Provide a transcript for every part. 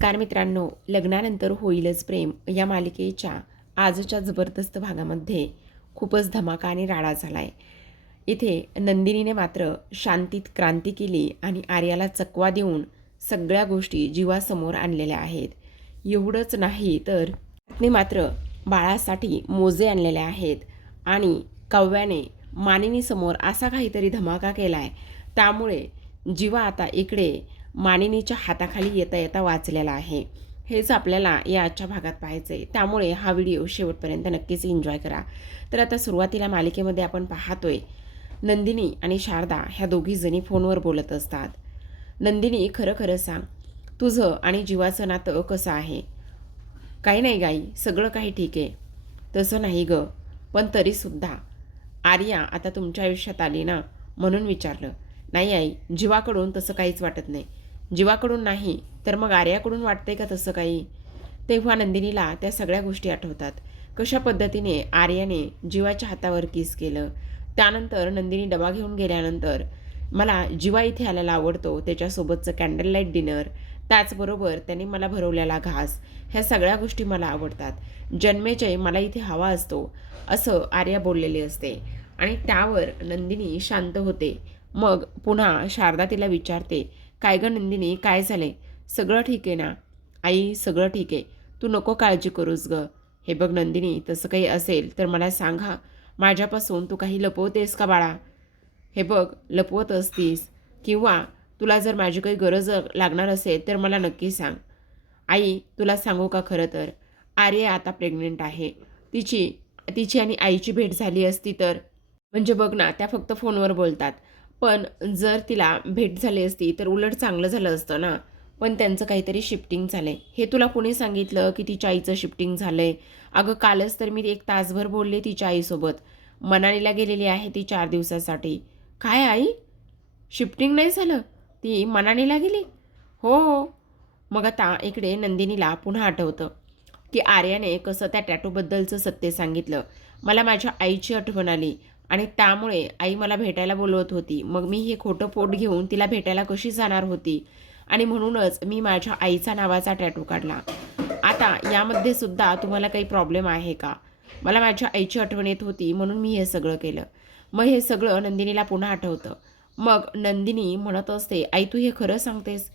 नमस्कार मित्रांनो, लग्नानंतर होईलच प्रेम या मालिकेच्या आजच्या जबरदस्त भागामध्ये खूपच धमाका आणि राडा झाला आहे. इथे नंदिनीने मात्र शांतीत क्रांती केली आणि आर्याला चकवा देऊन सगळ्या गोष्टी जीवासमोर आणलेल्या आहेत. एवढंच नाही तर तिने मात्र बाळासाठी मोजे आणलेले आहेत आणि काव्याने मानिनीसमोर असा काहीतरी धमाका केला आहे. त्यामुळे जीवा आता इकडे मानिनीच्या हाताखाली येता येता वाचलेला आहे. हेच आपल्याला या आजच्या भागात पाहायचं आहे. त्यामुळे हा व्हिडिओ शेवटपर्यंत नक्कीच एन्जॉय करा. तर आता सुरुवातीला मालिकेमध्ये आपण पाहतोय नंदिनी आणि शारदा ह्या दोघी जणी फोनवर बोलत असतात. नंदिनी, खरं खरं सांग, तुझं आणि जीवाचं नातं कसं आहे? काही नाही गाई, सगळं काही ठीक आहे. तसं नाही ग, पण तरीसुद्धा आर्या आता तुमच्या आयुष्यात आली ना, म्हणून विचारलं. नाही आई, जीवाकडून तसं काहीच वाटत नाही. जीवाकडून नाही तर मग आर्याकडून वाटतंय का तसं काही? तेव्हा नंदिनीला त्या सगळ्या गोष्टी आठवतात. कशा पद्धतीने आर्याने जीवाच्या हातावर किस केलं. त्यानंतर नंदिनी डबा घेऊन गेल्यानंतर मला जीवा इथे आलेला आवडतो, त्याच्यासोबतचं कॅन्डल लाईट डिनर, त्याचबरोबर त्याने मला भरवलेला घास, ह्या सगळ्या गोष्टी मला आवडतात. जन्मेजय मला इथे हवा असतो, असं आर्या बोललेली असते. आणि त्यावर नंदिनी शांत होते. मग पुन्हा शारदा तिला विचारते, काय गं नंदिनी, काय झाले? सगळं ठीक आहे ना? आई, सगळं ठीक आहे, तू नको काळजी करूस ग. हे बघ नंदिनी, तसं काही असेल तर मला सांग हा. माझ्यापासून तू काही लपवतेस का बाळा? हे बघ, लपवत असतीस किंवा तुला जर माझी काही गरज लागणार असेल तर मला नक्की सांग. आई, तुला सांगू का, खरं तर आर्या आता प्रेग्नेंट आहे. तिची तिची आणि आईची भेट झाली असती तर, म्हणजे बघ ना, त्या फक्त फोनवर बोलतात. पण जर तिला भेट झाली असती तर उलट चांगलं झालं असतं ना. पण त्यांचं काहीतरी शिफ्टिंग झालंय. हे तुला कोणी सांगितलं की तिच्या आईचं शिफ्टिंग झालंय? अगं, कालच तर मी 1 तासभर बोलले तिच्या आईसोबत. मनालीला गेलेली आहे ती 4 दिवसासाठी. काय आई, शिफ्टिंग नाही झालं? ती मनालीला गेली? हो हो. मग आता इकडे नंदिनीला पुन्हा आठवतं की आर्याने कसं त्या टॅटूबद्दलचं सत्य सांगितलं. मला माझ्या आईची आठवण आली आणि त्यामुळे आई मला भेटायला बोलवत होती. मग मी हे खोटं पोट घेऊन तिला भेटायला कशी जाणार होती? आणि म्हणूनच मी माझ्या आईचा नावाचा टॅटू काढला. आता यामध्ये सुद्धा तुम्हाला काही प्रॉब्लेम आहे का? मला माझ्या आईची आठवण येत होती म्हणून मी हे सगळं केलं. मग हे सगळं नंदिनीला पुन्हा आठवतं. मग नंदिनी म्हणत असते, आई तू हे खरं सांगतेस?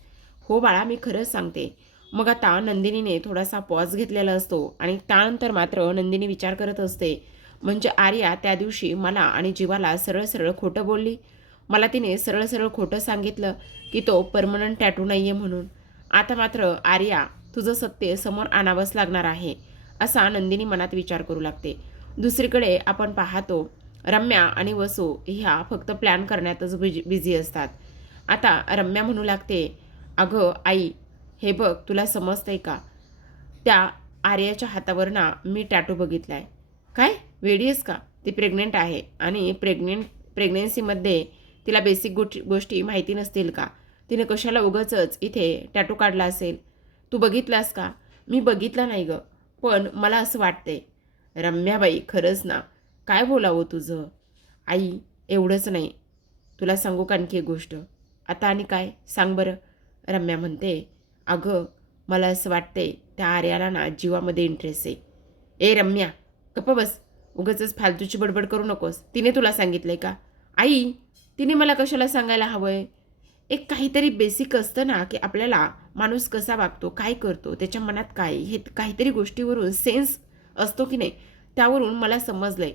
हो बाळा, मी खरंच सांगते. मग आता नंदिनीने थोडासा पॉज घेतलेला असतो आणि त्यानंतर मात्र नंदिनी विचार करत असते, म्हणजे आर्या त्या दिवशी मला आणि जीवाला सरळ सरळ खोटं बोलली. मला तिने सरळ सरळ खोटं सांगितलं की तो परमनंट टॅटू नाही आहे म्हणून. आता मात्र आर्या, तुझं सत्य समोर आणावंच लागणार आहे, असा नंदिनी मनात विचार करू लागते. दुसरीकडे आपण पाहतो रम्या आणि वसू ह्या फक्त प्लॅन करण्यातच बिझी असतात. आता रम्या म्हणू लागते, अगं आई, हे बघ, तुला समजतंय का? त्या आर्याच्या हातावर ना मी टॅटू बघितलाय. काय, वेडी आहेस का? ती प्रेग्नेंट आहे आणि प्रेग्नेन्सीमध्ये तिला बेसिक गोष्टी माहिती नसतील का? तिने कशाला उगाचच इथे टॅटू काढला असेल? तू बघितलास का? मी बघितला नाही ग, पण मला असं वाटतंय. रम्याबाई, खरंच ना, काय बोलावं तुझं? आई, एवढंच नाही, तुला सांगू का आणखी एक गोष्ट? आता आणि काय, सांग बरं. रम्या म्हणते, अगं, मला असं वाटतंय त्या आर्याला ना जीवामध्ये इंटरेस्ट आहे. ए रम्या, गप्प बस, उगाचच फालतूची बडबड करू नकोस. तिने तुला सांगितलंय का? आई, तिने मला कशाला सांगायला हवंय? एक काहीतरी बेसिक असतं ना, की आपल्याला माणूस कसा वागतो, काय करतो, त्याच्या मनात काय, हे काहीतरी गोष्टीवरून सेन्स असतो की नाही, त्यावरून मला समजलंय.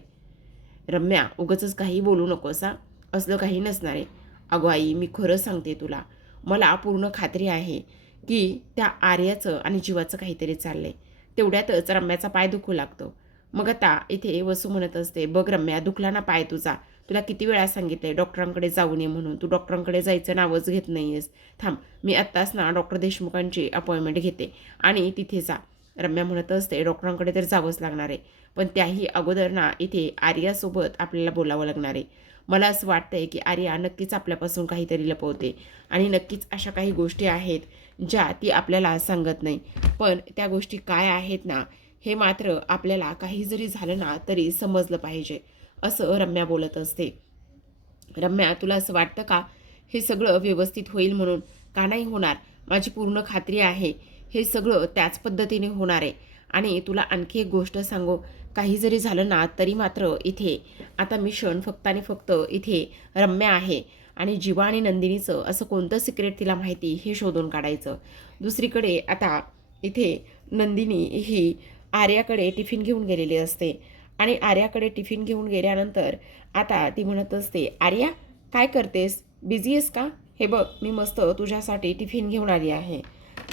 रम्या, उगाचच काही बोलू नकोस हा, असलं काही नसणार आहे. अगो आई, मी खरं सांगते तुला, मला पूर्ण खात्री आहे की त्या आर्याचं आणि जीवाचं काहीतरी चाललंय. तेवढ्यातच रम्याचा पाय दुखू लागतो. मग आता इथे वसू म्हणत असते, बघ रम्या, दुखला ना पाय तुझा? तुला किती वेळा सांगितलंय डॉक्टरांकडे जाऊ नये म्हणून, तू डॉक्टरांकडे जायचं नावच घेत नाहीयेस. थांब, मी आत्ताच ना डॉक्टर देशमुखांची अपॉइंटमेंट घेते आणि तिथे जा. रम्या म्हणत असते, डॉक्टरांकडे तर जावंच लागणार आहे, पण त्याही अगोदर ना इथे आर्यासोबत आपल्याला बोलावं लागणार आहे. मला असं वाटतंय की आर्या नक्कीच आपल्यापासून काहीतरी लपवते आणि नक्कीच अशा काही गोष्टी आहेत ज्या ती आपल्याला सांगत नाही. पण त्या गोष्टी काय आहेत ना, हे मात्र आपल्याला काही जरी झालं ना तरी समजलं पाहिजे, असं रम्या बोलत असते. रम्या, तुला असं वाटतं का हे सगळं व्यवस्थित होईल म्हणून? का नाही होणार? माझी पूर्ण खात्री आहे हे सगळं त्याच पद्धतीने होणार आहे. आणि तुला आणखी एक गोष्ट सांगू, काही जरी झालं ना तरी मात्र इथे आता मिशन फक्त आणि फक्त इथे रम्या आहे आणि जीवा आणि नंदिनीचं असं कोणतं सिक्रेट तिला माहिती हे शोधून काढायचं. दुसरीकडे आता इथे नंदिनी ही आर्याकडे टिफिन घेऊन गेलेली असते आणि आर्याकडे टिफिन घेऊन गेल्यानंतर आता ती म्हणत असते, आर्या काय करतेस, बिझी आहेस का? हे बघ मी मस्त तुझ्यासाठी टिफिन घेऊन आली आहे.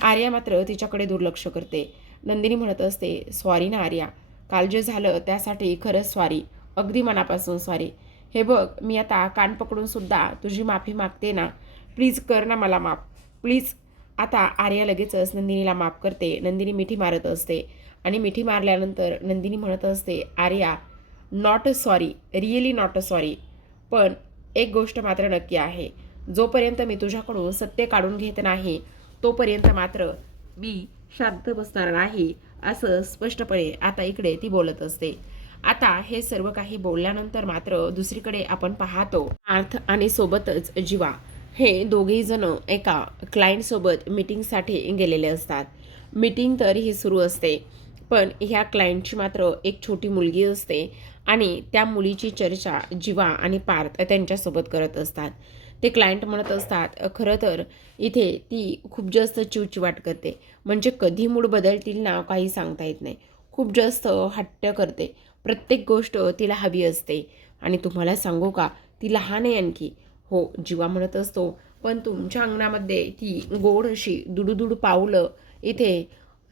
आर्या मात्र तिच्याकडे दुर्लक्ष करते. नंदिनी म्हणत असते, सॉरी ना आर्या, काल जे झालं त्यासाठी खरंच सॉरी, अगदी मनापासून सॉरी. हे बघ मी आता कान पकडून सुद्धा तुझी माफी मागते ना, प्लीज कर ना मला माफ, प्लीज. आता आर्या लगेचच नंदिनीला माफ करते. नंदिनी मिठी मारत असते आणि मिठी मारल्यानंतर नंदिनी म्हणत असते, Arya not a sorry, really not a sorry, पण एक गोष्ट मात्र नक्की आहे, जोपर्यंत मी तुझ्याकडून सत्य काढून घेत नाही तोपर्यंत मात्र मी शांत बसणार नाही, असं स्पष्टपणे आता इकडे ती बोलत असते. आता हे सर्व काही बोलल्यानंतर मात्र दुसरीकडे आपण पाहतो पार्थ आणि सोबतच जीवा हे दोघेही जण एका क्लायंटसोबत मीटिंगसाठी गेलेले असतात. मीटिंग तर ही सुरू असते, पण ह्या क्लायंटची मात्र एक छोटी मुलगी असते आणि त्या मुलीची चर्चा जीवा आणि पार्थ त्यांच्यासोबत करत असतात. ते क्लायंट म्हणत असतात, खरं तर इथे ती खूप जास्त चिवचिवाट करते, म्हणजे कधी मूड बदलतील ना काही सांगता येत नाही. खूप जास्त हट्ट करते, प्रत्येक गोष्ट तिला हवी असते. आणि तुम्हाला सांगू का, ती लहान आहे आणखी. हो, जीवा म्हणत असतो, पण तुमच्या अंगणामध्ये ती गोड अशी दुडूदुडू पावलं इथे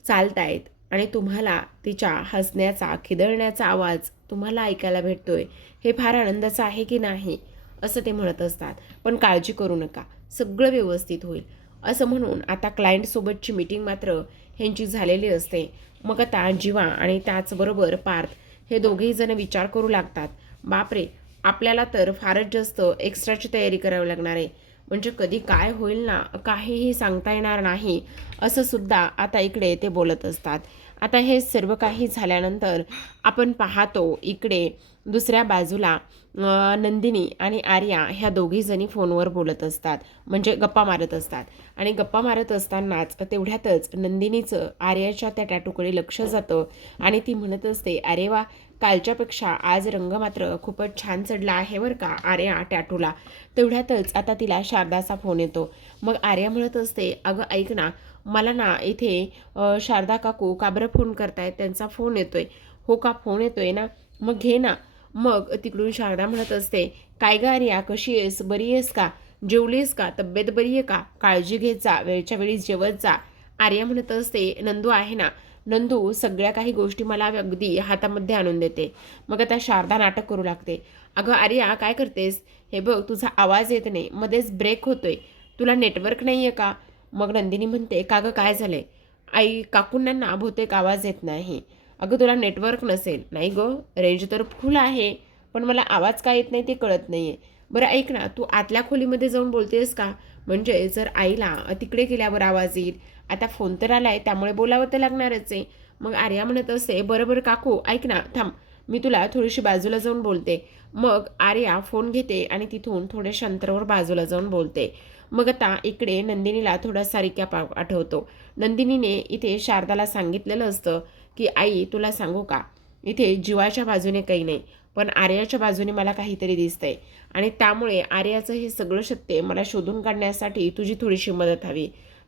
चालतायत आणि तुम्हाला तिच्या हसण्याचा खिदळण्याचा आवाज तुम्हाला ऐकायला भेटतोय, हे फार आनंदाचं आहे की नाही, असं ते म्हणत असतात. पण काळजी करू नका, सगळं व्यवस्थित होईल, असं म्हणून आता क्लायंटसोबतची मीटिंग मात्र ह्यांची झालेली असते. मग आता जीवा आणि त्याचबरोबर पार्थ हे दोघेही जण विचार करू लागतात, बापरे आपल्याला तर फारच जास्त एक्स्ट्राची तयारी करावी लागणार आहे, म्हणजे कधी काय होईल ना काहीही सांगता येणार नाही, असं सुद्धा आता इकडे ते बोलत असतात. आता हे सर्व काही झाल्यानंतर आपण पाहतो इकडे दुसऱ्या बाजूला नंदिनी आणि आर्या ह्या दोघीजणी फोनवर बोलत असतात, म्हणजे गप्पा मारत असतात. आणि गप्पा मारत असतानाच तेवढ्यातच नंदिनीचं आर्याच्या त्या टॅटूकडे लक्ष जातं आणि ती म्हणत असते, अरे वा, कालच्यापेक्षा आज रंग मात्र खूपच छान चढला आहे बरं का आर्या टॅटूला. तेवढ्यातच आता तिला शारदाचा फोन येतो. मग आर्या म्हणत असते, अगं ऐक ना, मला ना इथे शारदा काकू का बरं फोन करतायत, त्यांचा फोन येतोय. हो का, फोन येतोय ना, मग घे ना. मग तिकडून शारदा म्हणत असते, काय ग आर्या, कशी आहेस, बरी आहेस का, जेवलीस का, तब्येत बरी आहे का, काळजी घेत जा, वेळच्या वेळी जेवत जा. आर्या म्हणत असते, नंदू आहे ना, नंदू सगळ्या काही गोष्टी मला अगदी हातामध्ये आणून देते. मग आता शारदा नाटक करू लागते, अगं आर्या काय करतेस, हे बघ तुझा आवाज येत नाही, मध्येच ब्रेक होतोय, तुला नेटवर्क नाही आहे का? मग नंदिनी म्हणते, का गं काय झालंय, आई काकूंना बहुतेक आवाज येत नाही. अगं तुला नेटवर्क नसेल. नाही गं, रेंज तर फुल आहे, पण मला आवाज का येत नाही ते कळत नाही आहे. बरं ऐक ना, तू आतल्या खोलीमध्ये जाऊन बोलतेस का, म्हणजे जर आईला तिकडे गेल्यावर आवाज येईल. आता फोन तर आला आहे त्यामुळे बोलावं तर लागणारच आहे. मग आर्या म्हणत असते, बरोबर काकू ऐक ना, थांब मी तुला थोडीशी बाजूला जाऊन बोलते. मग आर्या फोन घेते आणि तिथून थोड्याशा अंतरावर बाजूला जाऊन बोलते. मग आता इकडे नंदिनीला थोडासा रिकॅप आठवतो. नंदिनीने इथे शारदाला सांगितलेलं असतं की आई तुला सांगू का, इथे जीवाच्या बाजूने काही नाही, पण आर्याच्या बाजूने मला काहीतरी दिसतंय आणि त्यामुळे आर्याचं हे सगळं सत्य मला शोधून काढण्यासाठी तुझी थोडीशी मदत हवी.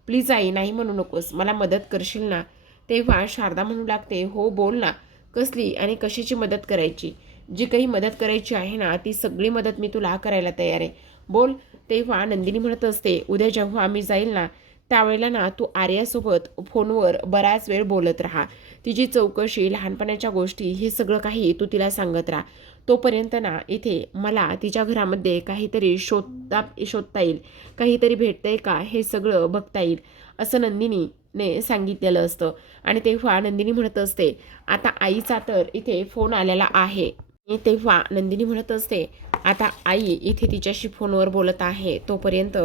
प्लीज आई, नाही म्हणू नकोस, मला मदत करशील ना? तेव्हा शारदा म्हणू लागते, हो बोल ना, कसली आणि कशाची मदत करायची, जी काही मदत करायची आहे ना ती सगळी मदत मी तुला करायला तयार आहे, बोल. तेव्हा नंदिनी म्हणत असते, उद्या जेव्हा आम्ही जाईल ना त्यावेळेला ना तू आर्यासोबत फोनवर बराच वेळ बोलत राहा, तिची चौकशी, लहानपणाच्या गोष्टी, हे सगळं काही तू तिला सांगत राहा. तोपर्यंत ना इथे मला तिच्या घरामध्ये काहीतरी शोधता येईल, काहीतरी भेटतंय का हे सगळं बघता येईल, असं नंदिनीने सांगितलेलं असतं. आणि तेव्हा नंदिनी म्हणत असते, आता आईचा तर इथे फोन आलेला आहे. तेव्हा नंदिनी म्हणत असते, आता आई इथे तिच्याशी फोनवर बोलत आहे, तोपर्यंत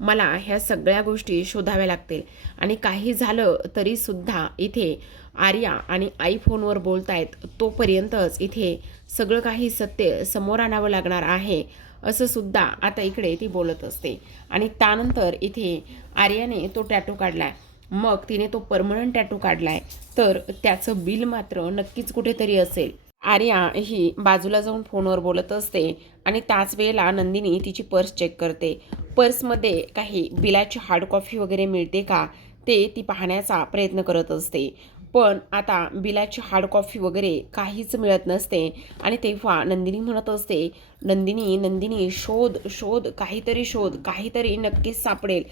मला ह्या सगळ्या गोष्टी शोधाव्या लागतील. आणि काही झालं तरीसुद्धा इथे आर्या आणि आई फोनवर बोलतायत, तोपर्यंतच इथे सगळं काही सत्य समोर आणावं लागणार आहे, असं सुद्धा आता इकडे ती बोलत असते. आणि त्यानंतर इथे आर्याने तो टॅटू काढला मग तिने तो परमनंट टॅटू काढलाय तर त्याचं बिल मात्र नक्कीच कुठेतरी असेल. आर्या ही बाजूला जाऊन फोनवर बोलत असते आणि त्याच वेळेला नंदिनी तिची पर्स चेक करते. पर्समध्ये काही बिलाची हार्ड कॉपी वगैरे मिळते का ते ती पाहण्याचा प्रयत्न करत असते. पण आता बिलाची हार्ड कॉपी वगैरे काहीच मिळत नसते आणि तेव्हा नंदिनी म्हणत असते, नंदिनी नंदिनी शोध शोध, काहीतरी शोध, काहीतरी नक्कीच सापडेल.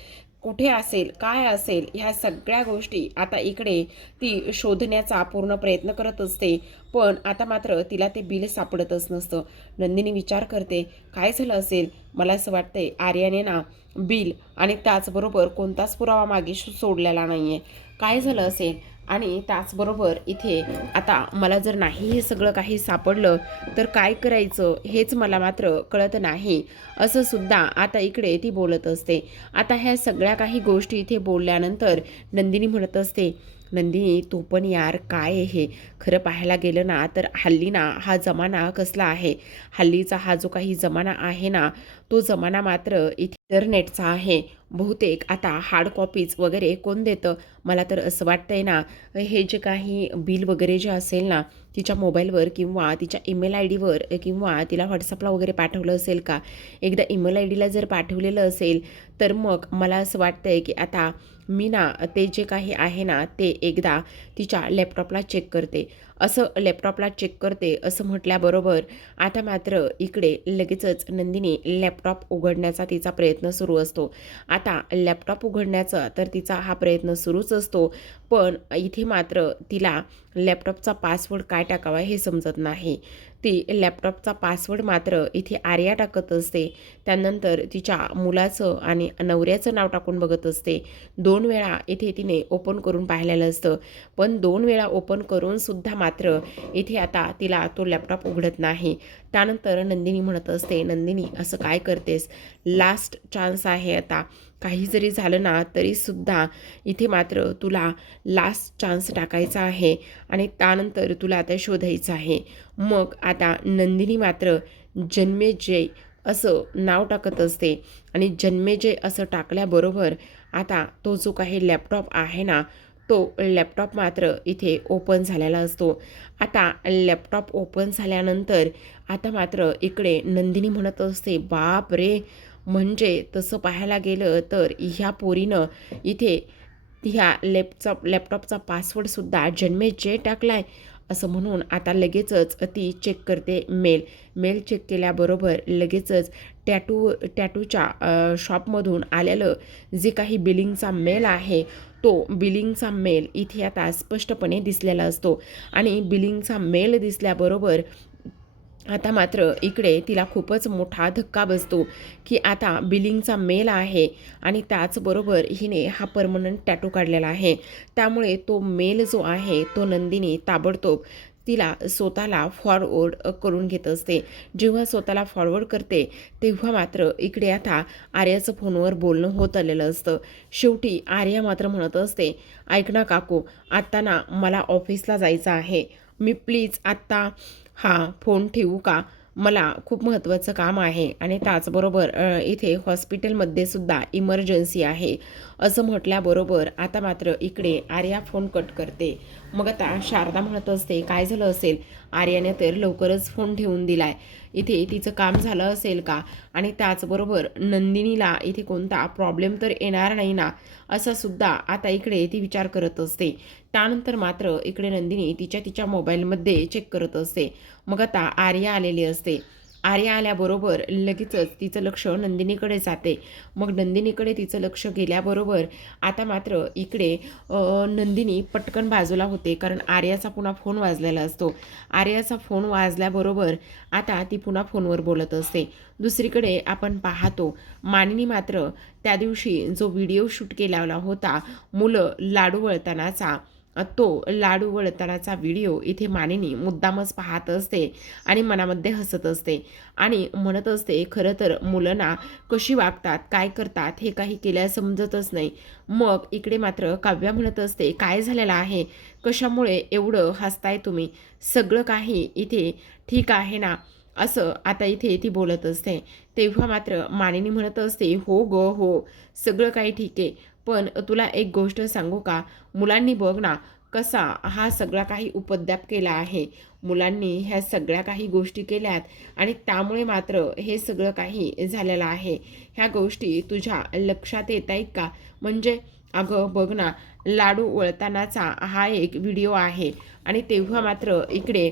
कुठे असेल, काय असेल, ह्या सगळ्या गोष्टी आता इकडे ती शोधण्याचा पूर्ण प्रयत्न करत असते. पण आता मात्र तिला ते बिल सापडतच नसतं. नंदिनी विचार करते, काय झालं असेल. मला असं वाटतंय आर्याने ना बिल आणि त्याचबरोबर कोणताच पुरावा मागे सोडलेला नाही आहे. काय झालं असेल. आणि त्याचबरोबर इथे आता मला जर नाही हे सगळं काही सापडलं तर काय करायचं हेच मला मात्र कळत नाही, असं सुद्धा आता इकडे ती बोलत असते. आता ह्या सगळ्या काही गोष्टी इथे बोलल्यानंतर नंदिनी म्हणत असते, नंदिनी तू पण यार काय हे. खरं पाहायला गेलं ना तर हल्ली ना हा जमाना कसला आहे. हल्लीचा हा जो काही जमाना आहे ना तो जमाना मात्र इंटरनेटचा आहे. बहुतेक आता हार्ड कॉपीज वगैरे कोण देतं. मला तर असं वाटतंय ना हे जे काही बिल वगैरे जे असेल ना तिच्या मोबाईलवर किंवा तिच्या ईमेल आय डीवर किंवा तिला व्हॉट्सअपला वगैरे पाठवलं असेल का. एकदा ईमेल आय डीला जर पाठवलेलं असेल तर मग मला असं वाटतंय की आता मी ना ते जे काही आहे ना ते एकदा तिच्या लॅपटॉपला चेक करते. असं लॅपटॉपला चेक करते असं म्हटल्याबरोबर आता मात्र इकडे लगेचच नंदिनी लॅपटॉप उघडण्याचा तिचा प्रयत्न सुरू असतो. आता लॅपटॉप उघडण्याचा तर तिचा हा प्रयत्न सुरूच असतो. पण इथे मात्र तिला लॅपटॉपचा पासवर्ड काय टाकावा हे समजत नाही. ती लॅपटॉपचा पासवर्ड मात्र इथे आर्या टाकत असते. त्यानंतर तिच्या मुलाचं आणि नवऱ्याचं नाव टाकून बघत असते. 2 वेळा इथे तिने ओपन करून पाहिलेलं असतं. पण 2 वेळा ओपन करून सुद्धा मात्र इथे आता तिला तो लॅपटॉप उघडत नाही. त्यानंतर नंदिनी म्हणत असते, नंदिनी असं काय करतेस. लास्ट चान्स आहे आता. काही जरी झालं ना तरीसुद्धा इथे मात्र तुला लास्ट चान्स टाकायचा आहे आणि त्यानंतर तुला आता शोधायचं आहे. मग आता नंदिनी मात्र जन्मेजय असं नाव टाकत असते आणि जन्मेजय असं टाकल्याबरोबर आता तो जो काही लॅपटॉप आहे ना तो लॅपटॉप मात्र इथे ओपन झालेला असतो. आता लॅपटॉप ओपन झाल्यानंतर आता मात्र इकडे नंदिनी म्हणत असते, बाप रे. म्हणजे तसं पाहायला गेलं तर ह्या पोरीनं इथे ह्या लॅपटॉपचा पासवर्डसुद्धा जन्मेजय टाकलाय. असं म्हणून आता लगेचच ती चेक करते मेल चेक केल्याबरोबर लगेचच टॅटूच्या शॉपमधून आलेलं जे काही बिलिंगचा मेल आहे तो बिलिंगचा मेल इथे आता स्पष्टपणे दिसलेला असतो. आणि बिलिंगचा मेल दिसल्याबरोबर आता मात्र इकडे तिला खूपच मोठा धक्का बसतो की आता बिलिंगचा मेल आहे आणि त्याचबरोबर हिने हा परमनंट टॅटू काढलेला आहे. त्यामुळे तो मेल जो आहे तो नंदिनी ताबडतोब तिला स्वतःला फॉरवर्ड करून घेत असते. जेव्हा स्वतःला फॉरवर्ड करते तेव्हा मात्र इकडे आता आर्याचं फोनवर बोलणं होत आलेलं असतं. शेवटी आर्या मात्र म्हणत असते, ऐक ना काकू, आत्ता ना मला ऑफिसला जायचं आहे. मी प्लीज आत्ता फोन ठेवू का. मला खूप महत्त्वाचं काम आहे आणि त्याचबरोबर इथे हॉस्पिटलमध्ये सुद्धा इमर्जन्सी आहे. असं म्हटल्याबरोबर आता मात्र इकडे आर्या फोन कट करते. मग आता शारदा म्हणत असते, काय झालं असेल. आर्याने तर लवकरच फोन ठेवून दिलाय. इथे तिचं काम झालं असेल का आणि त्याचबरोबर नंदिनीला इथे कोणता प्रॉब्लेम तर येणार नाही ना, असा सुद्धा आता इकडे ती विचार करत असते. त्यानंतर मात्र इकडे नंदिनी तिच्या मोबाईलमध्ये चेक करत असते. मग आता आर्या आलेली असते. आर्या आल्याबरोबर लगेचच तिचं लक्ष नंदिनीकडे जाते. मग नंदिनीकडे तिचं लक्ष गेल्याबरोबर आता मात्र इकडे नंदिनी पटकन बाजूला होते कारण आर्याचा पुन्हा फोन वाजलेला असतो. आर्याचा फोन वाजल्याबरोबर आता ती पुन्हा फोनवर बोलत असते. दुसरीकडे आपण पाहतो मानिनी मात्र त्या दिवशी जो व्हिडिओ शूट केलेला होता मुलं लाडू वळतानाचा, तो लाडू वळतानाचा व्हिडिओ इथे मानिनी मुद्दामच पाहत असते आणि मनामध्ये हसत असते आणि म्हणत असते, खरं तर मुलं कशी वागतात, काय करतात हे काही केल्या समजतच नाही. मग इकडे मात्र काव्या म्हणत असते, काय झालेलं आहे, कशामुळे एवढं हसताय तुम्ही, सगळं काही इथे ठीक आहे ना, असं आता इथे ती बोलत असते. तेव्हा मात्र मानिनी म्हणत असते, हो गो हो, सगळं काही ठीक आहे. पण तुला एक गोष्ट सांगू का, मुलांनी बघ ना कसा हा सगळा काही उपद्व्याप केला आहे. मुलांनी ह्या सगळ्या काही गोष्टी केल्यात आणि त्यामुळे मात्र हे सगळं काही झालेलं आहे. ह्या गोष्टी तुझ्या लक्षात येत आहेत का? म्हणजे अगं बघ ना, लाडू वळतानाचा हा एक व्हिडिओ आहे आणि तेव्हा मात्र इकडे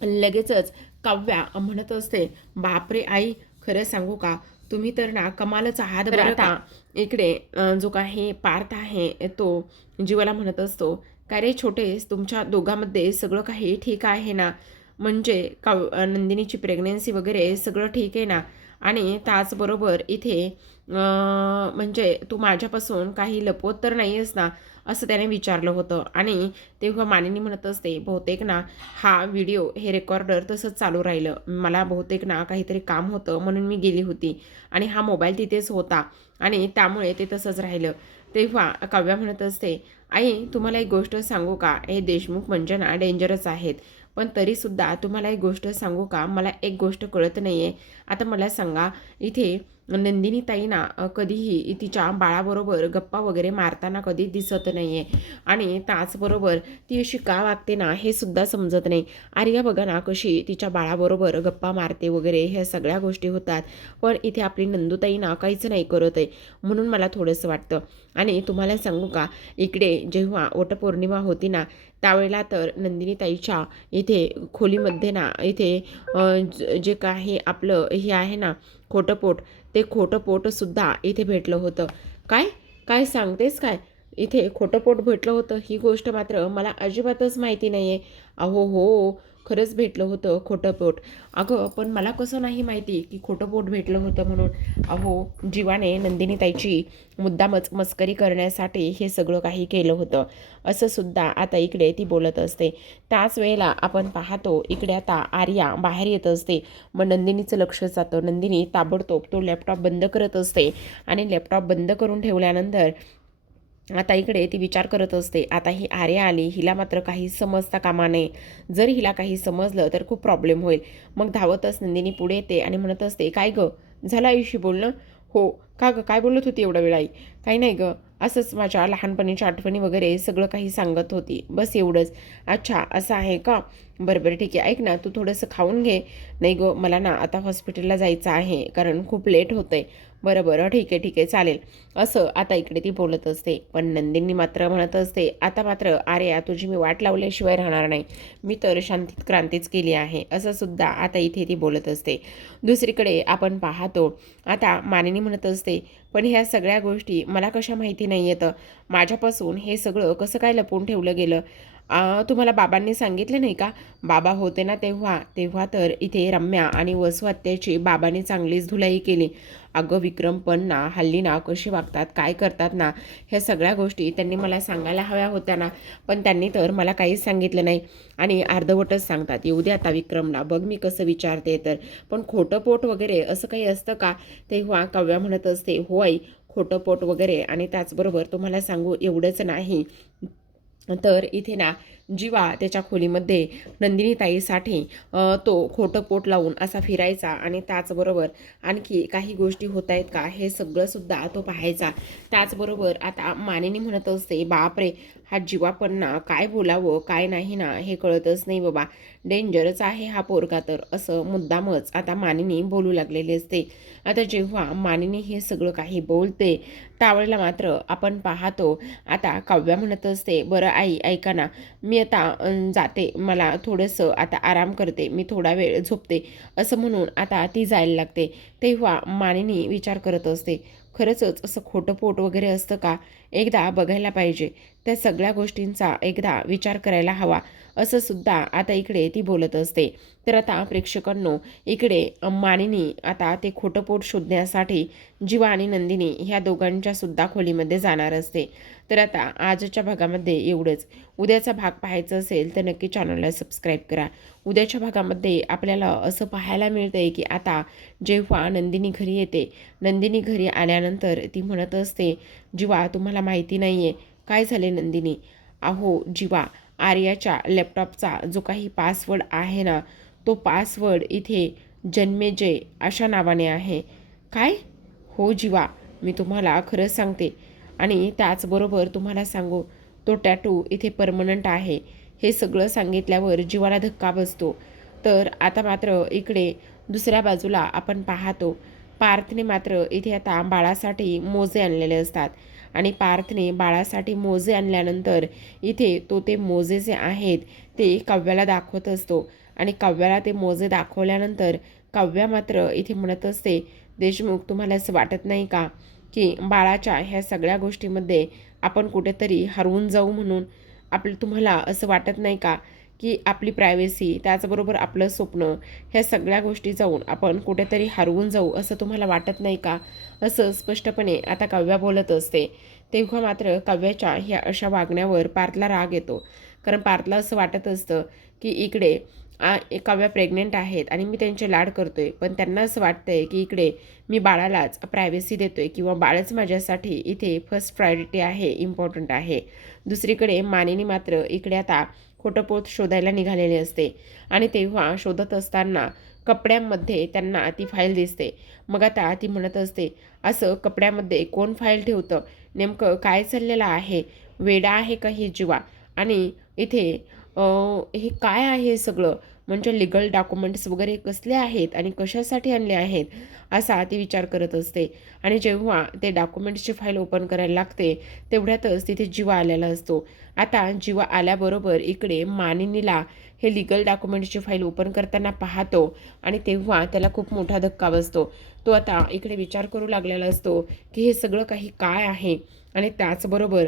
लगेचच काव्या म्हणत असते, बापरे आई, खरं सांगू का, तुम्ही तर ना कमालच आहात बरं का. इकडे जो काही पार्थ आहे तो जीवाला म्हणत असतो, काय रे छोटेस, तुमच्या दोघांमध्ये सगळं काही ठीक आहे ना? म्हणजे नंदिनीची प्रेग्नेन्सी वगैरे सगळं ठीक आहे ना? आणि त्याचबरोबर इथे म्हणजे तू माझ्यापासून काही लपवत तर नाही आहेस ना, असं त्याने विचारलं होतं. आणि तेव्हा मानिनी म्हणत असते, बहुतेक ना हा व्हिडिओ हे रेकॉर्डर तसंच चालू राहिलं, मला बहुतेक ना काहीतरी काम होतं म्हणून मी गेली होती आणि हा मोबाईल तिथेच होता आणि त्यामुळे ते तसंच राहिलं. तेव्हा काव्या म्हणत असते, आई तुम्हाला एक गोष्ट सांगू का, हे देशमुख म्हणजे ना डेंजरस आहेत, पण तरीसुद्धा तुम्हाला एक गोष्ट सांगू का, मला एक गोष्ट कळत नाही आहे. आता मला सांगा, इथे नंदिनी ताई ना कधीही तिच्या बाळाबरोबर गप्पा वगैरे मारताना कधी दिसत नाही आहे आणि त्याचबरोबर ती अशी का वागते ना हे सुद्धा समजत नाही. आर्या बघा ना कशी तिच्या बाळाबरोबर गप्पा मारते वगैरे, ह्या सगळ्या गोष्टी होतात, पण इथे आपली नंदूताई ना काहीच नाही करत आहे, म्हणून मला थोडंसं वाटतं. आणि तुम्हाला सांगू का, इकडे जेव्हा वटपौर्णिमा होती ना त्यावेळेला तर नंदिनी ताईच्या इथे खोलीमध्ये ना इथे जे काही आपलं हे आहे ना खोटंपोट, ते खोटंपोटसुद्धा इथे भेटलं होतं. काय काय सांगतेस काय, इथे खोटंपोट भेटलं होतं? ही गोष्ट मात्र मला अजिबातच माहिती नाही आहे. अहो हो, खरंच भेटलं होतं खोटंपोट. अगं पण मला कसं नाही माहिती की खोटंपोट भेटलं होतं म्हणून. अहो जीवाने नंदिनी ताईची मुद्दामच मस्करी करण्यासाठी हे सगळं काही केलं होतं, असं सुद्धा आता इकडे ती बोलत असते. त्याच वेळेला आपण पाहतो इकडे आता आर्या बाहेर येत असते. मग नंदिनीचं लक्ष जातं. नंदिनी ताबडतोब तो लॅपटॉप बंद करत असते आणि लॅपटॉप बंद करून ठेवल्यानंतर आता इकडे ती विचार करत असते, आता ही आर्या आली, हिला मात्र काही समजता कामा नये. जर हिला काही समजलं तर खूप प्रॉब्लेम होईल. मग धावतच नंदिनी पुढे येते आणि म्हणत असते, काय गं, झालं आईशी बोलणं? हो. का गं, काय बोलत होती एवढा वेळ आई? काही नाही गं, असंच माझ्या लहानपणीच्या आठवणी वगैरे सगळं काही सांगत होती, बस एवढंच. अच्छा असं आहे का, बरं बरं ठीक आहे, ऐक ना तू थोडंसं खाऊन घे. नाही गं, मला ना आता हॉस्पिटलला जायचं आहे कारण खूप लेट होतं आहे. बरं बरं ठीक आहे चालेल, असं आता इकडे ती बोलत असते. पण नंदिनी मात्र म्हणत असते, आता मात्र आर्या तुझी मी वाट लावल्याशिवाय राहणार नाही, मी तर शांतीत क्रांतीच केली आहे, असं सुद्धा आता इथे ती बोलत असते. दुसरीकडे आपण पाहतो आता मानिनी म्हणत असते, पण ह्या सगळ्या गोष्टी मला कशा माहिती नाही येतं, माझ्यापासून हे सगळं कसं काय लपवून ठेवलं गेलं? तुम्हाला बाबांनी सांगितलं नाही का? बाबा होते ना तेव्हा तेव्हा तर इथे रम्या आणि वसू हत्याची बाबांनी चांगलीच धुलाई केली. अगं विक्रम पण ना हल्ली ना कशी वागतात, काय करतात ना, ह्या सगळ्या गोष्टी त्यांनी मला सांगायला हव्या होत्या ना, पण त्यांनी तर मला काहीच सांगितलं नाही आणि अर्धवटच सांगतात. येऊ दे आता विक्रमला, बघ मी कसं विचारते तर. पण खोटं पोट वगैरे असं काही असतं का? तेव्हा काव्या म्हणत असते, हो आई, खोटं पोट वगैरे आणि त्याचबरोबर तुम्हाला सांगू एवढंच नाही तर इथे ना जीवा त्याच्या खोलीमध्ये नंदिनी ताईसाठी तो खोटं पोट लावून असा फिरायचा आणि त्याचबरोबर आणखी काही गोष्टी होत आहेत का हे सगळंसुद्धा तो पाहायचा. त्याचबरोबर आता मानिनी म्हणत असते, बापरे, हा जीवा पण ना काय बोलावं काय नाही ना हे कळतच नाही बाबा, डेंजरच आहे हा पोरगा तर, असं मुद्दामच आता मानिनी बोलू लागलेली असते. आता जेव्हा मानिनी हे सगळं काही बोलते त्यावेळेला मात्र आपण पाहतो आता काव्या म्हणत असते, बरं आई ऐका ना, मी आता जाते, मला थोडंसं आता आराम करते, मी थोडा वेळ झोपते, असं म्हणून आता ती जायला लागते. तेव्हा मानिनी विचार करत असते, खरंच असं खोटं पोट वगैरे असतं का, एकदा बघायला पाहिजे, त्या सगळ्या गोष्टींचा एकदा विचार करायला हवा, असं सुद्धा आता इकडे ती बोलत असते. तर आता प्रेक्षकांनो इकडे मानिनी आता ते खोटं पोट शोधण्यासाठी जीवा आणि नंदिनी ह्या दोघांच्या सुद्धा खोलीमध्ये जाणार असते. तर आता आजच्या भागामध्ये एवढंच. उद्याचा भाग पाहायचा असेल तर नक्की चॅनलला सबस्क्राईब करा. उद्याच्या भागामध्ये आपल्याला असं पाहायला मिळतंय की आता जेव्हा नंदिनी घरी येते, नंदिनी घरी आल्यानंतर ती म्हणत असते, जीवा तुम्हाला माहिती नाही आहे काय झाले नंदिनी? अहो जीवा, आर्याच्या लॅपटॉपचा जो काही पासवर्ड आहे ना, तो पासवर्ड इथे जन्मेजय अशा नावाने आहे. काय? हो जीवा, मी तुम्हाला खरंच सांगते, आणि त्याचबरोबर तुम्हाला सांगू, तो टॅटू इथे परमनंट आहे हे सगळं सांगितल्यावर जीवाला धक्का बसतो. तर आता मात्र इकडे दुसऱ्या बाजूला आपण पाहतो, पार्थने मात्र इथे आता बाळासाठी मोजे आणलेले असतात आणि पार्थने बाळासाठी मोजे आणल्यानंतर इथे तो ते मोजे जे आहेत ते काव्याला दाखवत असतो आणि काव्याला ते मोजे दाखवल्यानंतर काव्या मात्र इथे म्हणत असते, देशमुख, तुम्हाला असं वाटत नाही का की बाळाच्या ह्या सगळ्या गोष्टीमध्ये आपण कुठेतरी हरवून जाऊ म्हणून? तुम्हाला असं वाटत नाही का की आपली प्रायव्हसी, त्याचबरोबर आपलं स्वप्न, ह्या सगळ्या गोष्टी जाऊन आपण कुठेतरी हरवून जाऊ असं तुम्हाला वाटत नाही का? असं स्पष्टपणे आता काव्या बोलत असते. तेव्हा मात्र काव्याच्या ह्या अशा वागण्यावर पार्थला राग येतो. कारण पार्थला असं वाटत असतं की इकडे काव्या प्रेग्नेंट आहेत आणि मी त्यांचे लाड करतोय, पण त्यांना असं वाटतंय की इकडे मी बाळालाच प्रायव्हसी देतोय किंवा बाळच माझ्यासाठी इथे फर्स्ट प्रायोरिटी आहे, इम्पॉर्टंट आहे. दुसरीकडे मानिनी मात्र इकडे आता खोटं पोत शोधायला निघालेले असते आणि तेव्हा शोधत असताना कपड्यांमध्ये त्यांना ती फाईल दिसते. मग आता ती म्हणत असते, असं कपड्यामध्ये कोण फाईल ठेवतं? नेमकं काय चाललेलं आहे? वेडा आहे का ही जीवा? आणि इथे हे काय आहे सगळं? म्हणजे लीगल डॉक्युमेंट्स वगैरे कसले आहेत आणि कशासाठी आणले आहेत, असा ती विचार करत असते. आणि जेव्हा ते डॉक्युमेंट्सची फाईल ओपन करायला लागते तेवढ्यातच तिथे जीवा आलेला असतो. आता जीवा आल्याबरोबर इकडे मानिनीला हे लीगल डॉक्युमेंट्सची फाईल ओपन करताना पाहतो आणि तेव्हा त्याला खूप मोठा धक्का बसतो. तो आता इकडे विचार करू लागलेला असतो की हे सगळं काही काय आहे आणि त्याचबरोबर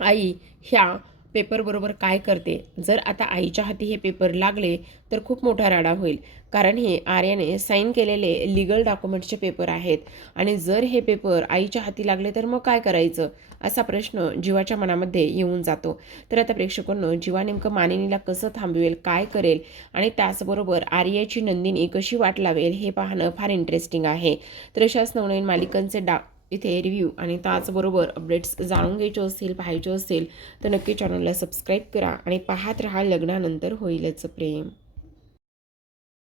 आई ह्या पेपरबरोबर काय करते? जर आता आईच्या हाती हे पेपर लागले तर खूप मोठा राडा होईल, कारण हे आर्याने साईन केलेले लीगल डॉक्युमेंट्सचे पेपर आहेत आणि जर हे पेपर आईच्या हाती लागले तर मग काय करायचं, असा प्रश्न जीवाच्या मनामध्ये येऊन जातो. तर आता प्रेक्षकांनो, जीवा नेमकं मानिनीला कसं थांबवेल, काय करेल आणि त्याचबरोबर आर्याची नंदिनी कशी वाट लावेल हे पाहणं फार इंटरेस्टिंग आहे. तर अशाच नवनवीन मालिकांचे इथे रिव्ह्यू आणि त्याचबरोबर अपडेट्स जाणून घ्यायचे असतील, पाहायचे असतील तर नक्की चॅनलला सबस्क्राईब करा आणि पाहत राहा लग्नानंतर होईलच प्रेम.